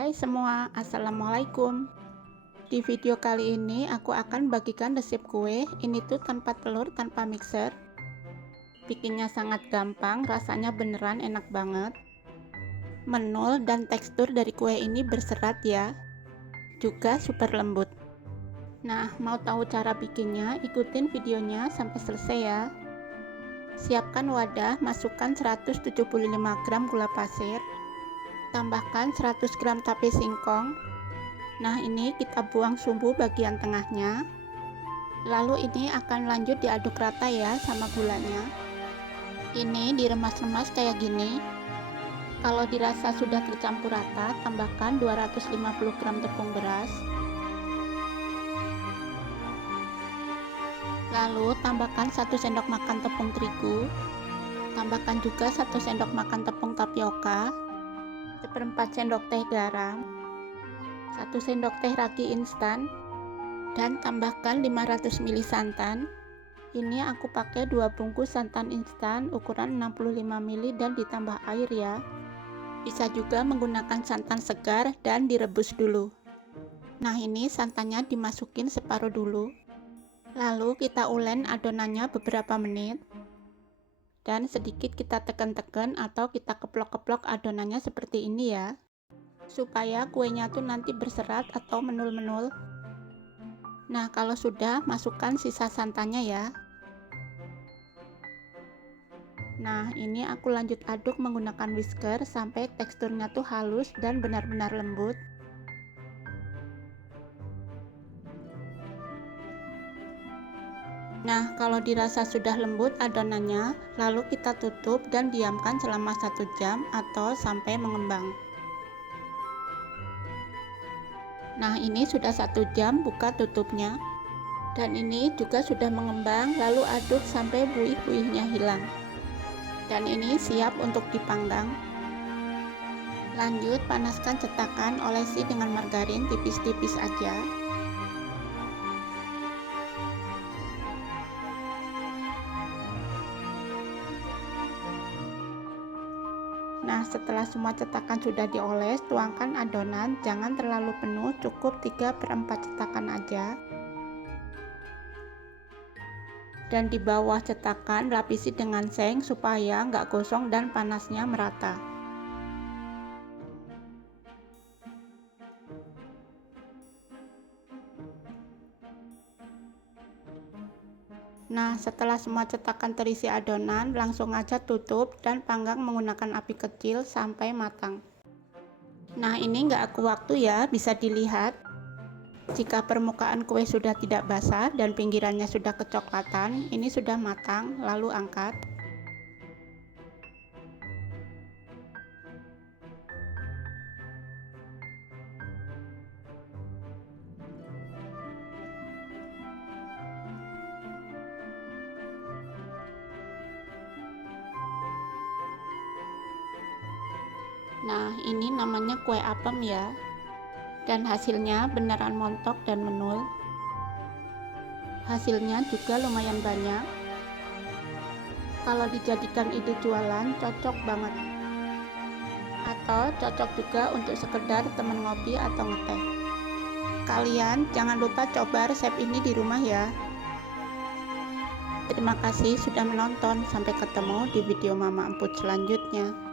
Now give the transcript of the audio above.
Hai semua, assalamualaikum. Di video kali ini aku akan bagikan resep kue. Ini tuh tanpa telur, tanpa mixer. Bikinnya sangat gampang, rasanya beneran enak banget. Menul dan tekstur dari kue ini berserat ya. Juga super lembut. Nah, mau tahu cara bikinnya? Ikutin videonya sampai selesai ya. Siapkan wadah, masukkan 175 gram gula pasir. Tambahkan 100 gram tape singkong. Nah, ini kita buang sumbu bagian tengahnya. Lalu ini akan lanjut diaduk rata ya sama gulanya. Ini diremas-remas kayak gini. Kalau dirasa sudah tercampur rata, tambahkan 250 gram tepung beras. Lalu tambahkan 1 sendok makan tepung terigu. Tambahkan juga 1 sendok makan tepung tapioka, 1/4 sendok teh garam, 1 sendok teh ragi instan, dan tambahkan 500 ml santan. Ini aku pakai 2 bungkus santan instan ukuran 65 ml dan ditambah air ya. Bisa juga menggunakan santan segar dan direbus dulu. Nah, ini santannya dimasukin separuh dulu. Lalu kita ulen adonannya beberapa menit. Dan sedikit kita tekan-tekan atau kita keplok-keplok adonannya seperti ini ya, supaya kuenya tuh nanti berserat atau menul-menul. Nah, kalau sudah, masukkan sisa santannya ya. Nah, ini aku lanjut aduk menggunakan whisker sampai teksturnya tuh halus dan benar-benar lembut. Nah, kalau dirasa sudah lembut adonannya, lalu kita tutup dan diamkan selama 1 jam atau sampai mengembang. Nah, ini sudah 1 jam, buka tutupnya. Dan ini juga sudah mengembang, lalu aduk sampai buih-buihnya hilang. Dan ini siap untuk dipanggang. Lanjut panaskan cetakan, olesi dengan margarin tipis-tipis aja. Nah, setelah semua cetakan sudah dioles, tuangkan adonan, jangan terlalu penuh, cukup 3/4 cetakan aja. Dan di bawah cetakan lapisi dengan seng supaya nggak gosong dan panasnya merata. Nah, setelah semua cetakan terisi adonan, langsung aja tutup dan panggang menggunakan api kecil sampai matang. Nah, ini nggak aku waktu ya, bisa dilihat. Jika permukaan kue sudah tidak basah dan pinggirannya sudah kecoklatan, ini sudah matang, lalu angkat. Nah, ini namanya kue apem ya. Dan hasilnya beneran montok dan menul. Hasilnya juga lumayan banyak. Kalau dijadikan ide jualan, cocok banget. Atau cocok juga untuk sekedar temen ngopi atau ngeteh. Kalian jangan lupa coba resep ini di rumah ya. Terima kasih sudah menonton. Sampai ketemu di video Mama Emput selanjutnya.